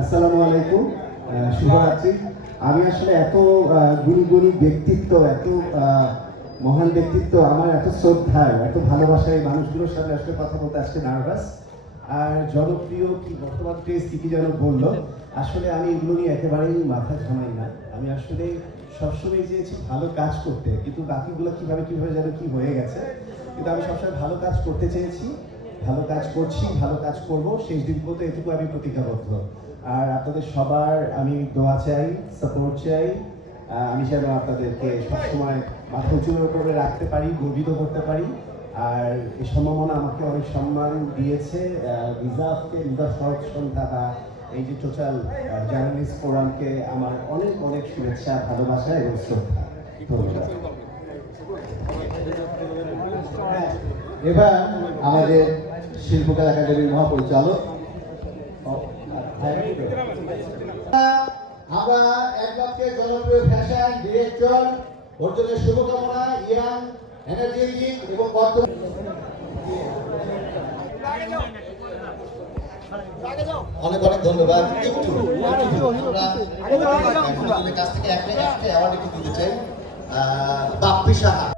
আসসালামু আলাইকুম শুভরাত্রি। আমি আসলে এত গুণী গুণী ব্যক্তিত্ব, এত মহান ব্যক্তিত্ব, আমার এত শ্রদ্ধার, এত ভালোবাসার এই মানুষগুলোর সাথে আসলে কথা বলতে আজকে নার্ভাস আর জনপ্রিয় কি, বর্তমান প্রেস কি যেন বলল, আসলে আমি এগুলো নিয়ে একেবারেই মাথা ঘামাই না। আমি আসলে সবসময় চেয়েছি ভালো কাজ করতে, কিন্তু বাকিগুলো কীভাবে কীভাবে যেন কি হয়ে গেছে, কিন্তু আমি সবসময় ভালো কাজ করতে চেয়েছি। ভালো কাজ করছি, ভালো কাজ করব, শেষ দিন পর্যন্ত এটুকু আমি প্রতিজ্ঞাবদ্ধ। আর আপনাদের সবার আমি দোয়া চাই সাপোর্ট চাই। আমি যেন আপনাদেরকে সবসময় মাথা উঁচু করে রাখতে পারি, গর্বিত করতে পারি। আর এই সম্ভাবনা আমাকে অনেক সম্মান দিয়েছে রিজার্ভকে রিজার্ভ সন্ধ্যা বা এই যে টোটাল জার্নালিস্ট ফোরামকে আমার অনেক অনেক শুভেচ্ছা, ভালোবাসা এবং শ্রদ্ধা। ধন্যবাদ। এবার আমাদের শিল্পকলা একাডেমির মহাপরিচালক আমরা একজনকে জনপ্রিয় ফ্যাশন ডিরেক্টর অর্জনের শুভকামনা ইয়াং এবং অনেক অনেক ধন্যবাদ একটু কাছ থেকে একটা অ্যাওয়ার্ড একটু দিতে চাই বাপ্পি সাহা